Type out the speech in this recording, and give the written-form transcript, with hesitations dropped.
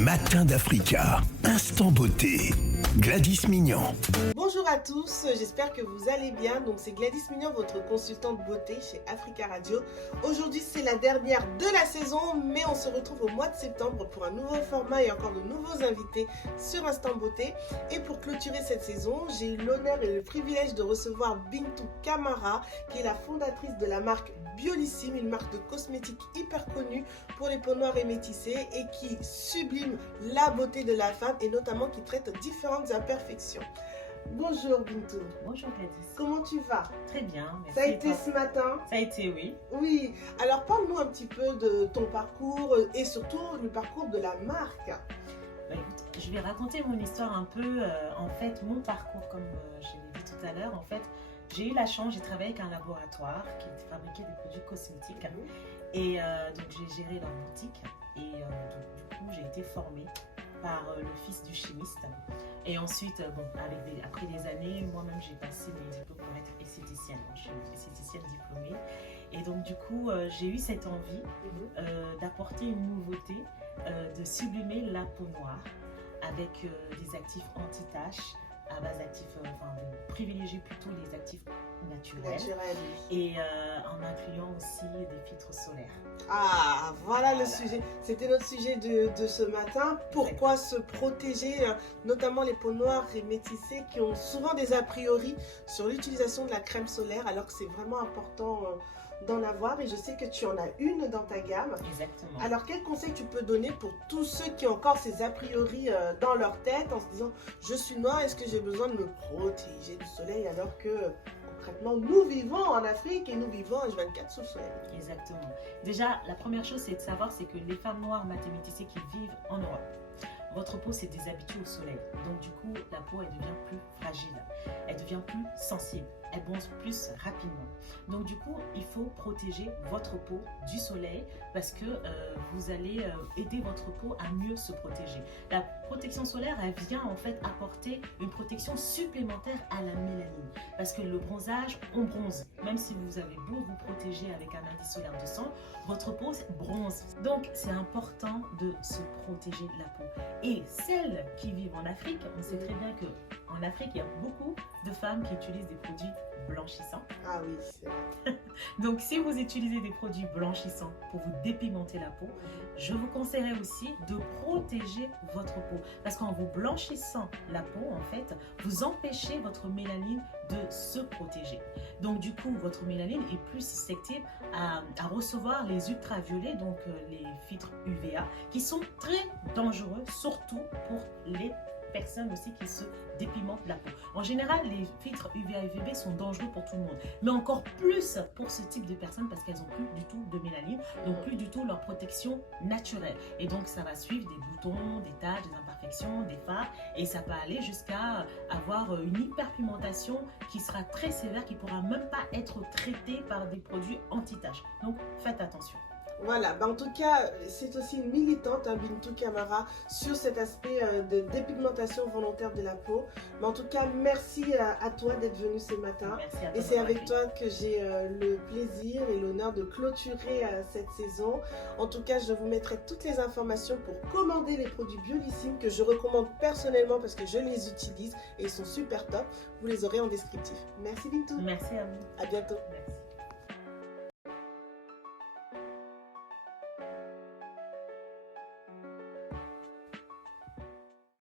Matin d'Africa, instant beauté. Gladys Mignon. Bonjour à tous, j'espère que vous allez bien. Donc c'est Gladys Mignon, votre consultante beauté chez Africa Radio. Aujourd'hui c'est la dernière de la saison, mais on se retrouve au mois de septembre pour un nouveau format et encore de nouveaux invités sur Instant Beauté. Et pour clôturer cette saison, j'ai eu l'honneur et le privilège de recevoir Bintou Camara, qui est la fondatrice de la marque Biolissime, une marque de cosmétiques hyper connue pour les peaux noires et métissées et qui sublime la beauté de la femme et notamment qui traite différentes imperfections. Bonjour Bintou. Bonjour Gladys. Comment tu vas? Très bien, merci. Ça a été ce matin? Ça a été, oui. Oui. Alors parle-nous un petit peu de ton parcours et surtout le parcours de la marque. Écoute, je vais raconter mon histoire un peu, en fait, mon parcours, comme je l'ai dit tout à l'heure. En fait, j'ai eu la chance, j'ai travaillé avec un laboratoire qui fabriquait des produits cosmétiques. Et donc j'ai géré leur boutique. Et donc, du coup, j'ai été formée par le fils du chimiste. Et ensuite, après des années, moi-même, j'ai passé mes diplômes pour être esthéticienne. Je suis esthéticienne diplômée. Et donc, du coup, j'ai eu cette envie d'apporter une nouveauté, de sublimer la peau noire avec des actifs anti-taches, à base d'actifs, de privilégier plutôt les actifs naturels. Et en incluant aussi des filtres solaires. Ah, voilà le sujet. C'était notre sujet de ce matin. Pourquoi se protéger, notamment les peaux noires et métissées qui ont souvent des a priori sur l'utilisation de la crème solaire, alors que c'est vraiment important d'en avoir, et je sais que tu en as une dans ta gamme. Exactement. Alors quel conseil tu peux donner pour tous ceux qui ont encore ces a priori dans leur tête en se disant je suis noire, est-ce que j'ai besoin de me protéger du soleil, alors que concrètement nous vivons en Afrique et nous vivons H24 sous le soleil. Exactement. Déjà, la première chose c'est de savoir, c'est que les femmes noires métissées qui vivent en Europe, votre peau s'est déshabituée au soleil. Donc du coup, la peau, elle devient plus fragile, elle devient plus sensible, elle bronze plus rapidement. Donc du coup, il faut protéger votre peau du soleil parce que vous allez aider votre peau à mieux se protéger. La protection solaire, elle vient en fait apporter une protection supplémentaire à la mélanine. Parce que le bronzage, on bronze. Même si vous avez beau vous protéger avec un indice solaire de 100, votre peau bronze. Donc c'est important de se protéger de la peau. Et celles qui vivent en Afrique, on sait très bien qu'en Afrique, il y a beaucoup de femmes qui utilisent des produits blanchissants. Ah oui, c'est vrai. Donc, si vous utilisez des produits blanchissants pour vous dépigmenter la peau, je vous conseillerais aussi de protéger votre peau. Parce qu'en vous blanchissant la peau, en fait, vous empêchez votre mélanine de se protéger. Donc, du coup, votre mélanine est plus susceptible à recevoir les ultraviolets, donc les filtres UVA, qui sont très dangereux, surtout pour les personnes aussi qui se dépigmentent la peau. En général, les filtres UVA et UVB sont dangereux pour tout le monde, mais encore plus pour ce type de personnes parce qu'elles n'ont plus du tout de mélanine, donc plus du tout leur protection naturelle. Et donc, ça va suivre des boutons, des taches, des imperfections, des fards, et ça peut aller jusqu'à avoir une hyperpigmentation qui sera très sévère, qui ne pourra même pas être traitée par des produits anti-taches. Donc, faites attention. Voilà, en tout cas, c'est aussi une militante, Bintou Camara, sur cet aspect de dépigmentation volontaire de la peau. Mais en tout cas, merci à toi d'être venue ce matin. Merci à toi. Et c'est avec toi que j'ai le plaisir et l'honneur de clôturer cette saison. En tout cas, je vous mettrai toutes les informations pour commander les produits Biolissime que je recommande personnellement parce que je les utilise et ils sont super top. Vous les aurez en descriptif. Merci Bintou. Merci à vous. À bientôt. Merci.